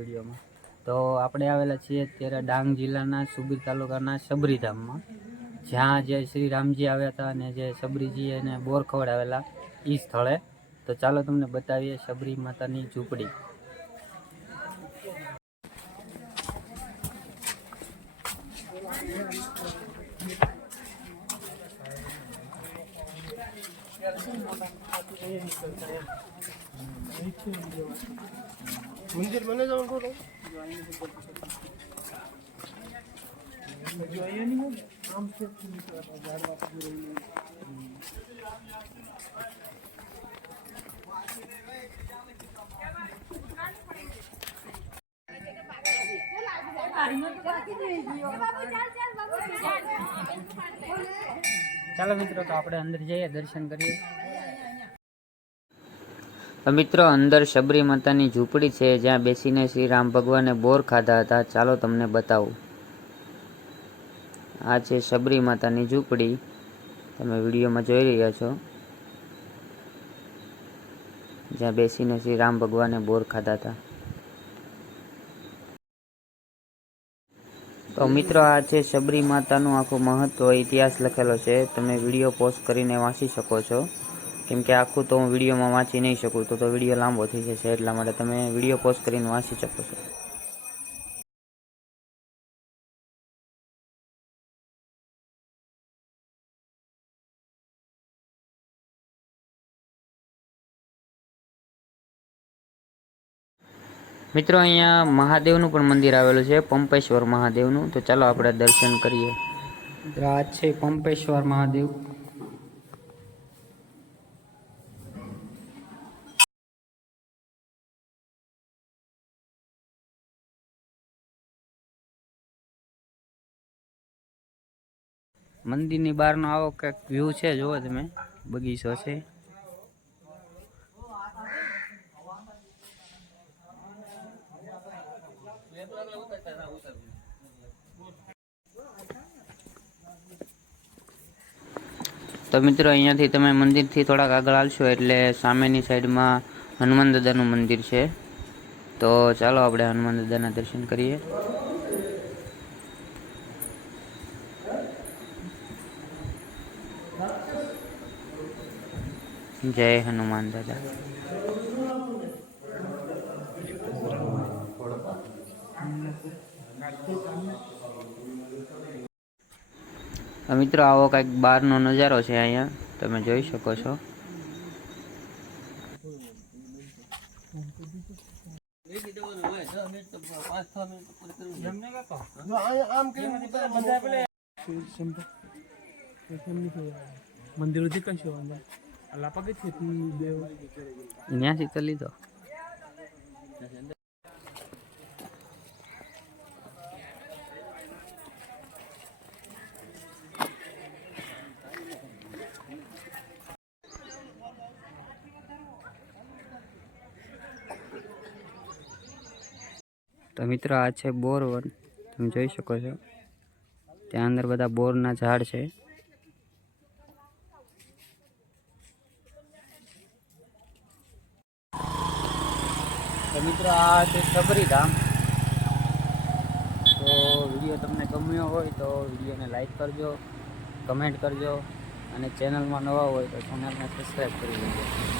વિડીયોમાં તો આપણે આવેલા છીએ અત્યારે ડાંગ જિલ્લાના સુબીર તાલુકાના સબરીધામમાં, જ્યાં જે શ્રી રામજી આવ્યા હતા અને જે સબરીજી એને બોર ખવડાવેલા એ સ્થળે. તો ચાલો તમને બતાવીએ સબરી માતાની ઝૂંપડી. મંદિર મને જવાનું બોલો ચાલો મિત્રો, તો આપણે અંદર જઈએ, દર્શન કરીએ. મિત્રો, અંદર સબરી માતાની ઝૂંપડી છે, જ્યાં બેસીને શ્રી રામ ભગવાને બોર ખાધા હતા. ચાલો તમને બતાવું. આ છે સબરી માતાની ઝૂંપડી, તમે વિડીયોમાં જોઈ રહ્યા છો, જ્યાં બેસીને શ્રી રામ ભગવાને બોર ખાધા હતા. તો મિત્રો, આ છે સબરી માતાનું આખું મહત્વ, ઇતિહાસ લખેલો છે. તમે વિડીયો પોઝ કરીને વાંચી શકો છો, કેમ કે આખું તો હું વિડીયોમાં વાંચી નહીં શકું, તો વિડીયો લાંબો થઈ જશે. એટલા માટે તમે વિડીયો પોઝ કરીને વાંચી શકો છો. મિત્રો, અહીંયા મહાદેવનું પણ મંદિર આવેલું છે, પંપેશ્વર મહાદેવનું. તો ચાલો આપણે દર્શન કરીએ. આ છે પંપેશ્વર મહાદેવ. મંદિરની બહારનો આવો કંઈક વ્યૂ છે, જુઓ તમે, બગીચો છે. તો મિત્રો, અહીંયાથી તમે મંદિરથી થોડાક આગળ આવશો એટલે સામેની સાઈડમાં હનુમાન દાદાનું મંદિર છે. તો ચાલો આપણે હનુમાન દાદાના દર્શન કરીએ. જય હનુમાન દાદા. મિત્રો, આવો કંઈક બહારનો નજારો છે, અહીંયા તમે જોઈ શકો છો. મંદિર ત્યાંથી તો લીધો. તો મિત્રો, આ છે બોર વન, તમે જોઈ શકો છો. ત્યાં અંદર બધા બોરના ઝાડ છે. તો મિત્રો, આ છે સબરીધામ. તો વિડીયો તમને ગમ્યો હોય તો વિડીયોને લાઈક કરજો, કમેન્ટ કરજો, અને ચેનલમાં નવા હોય તો ચેનલને સબસ્ક્રાઈબ કરી લેજો.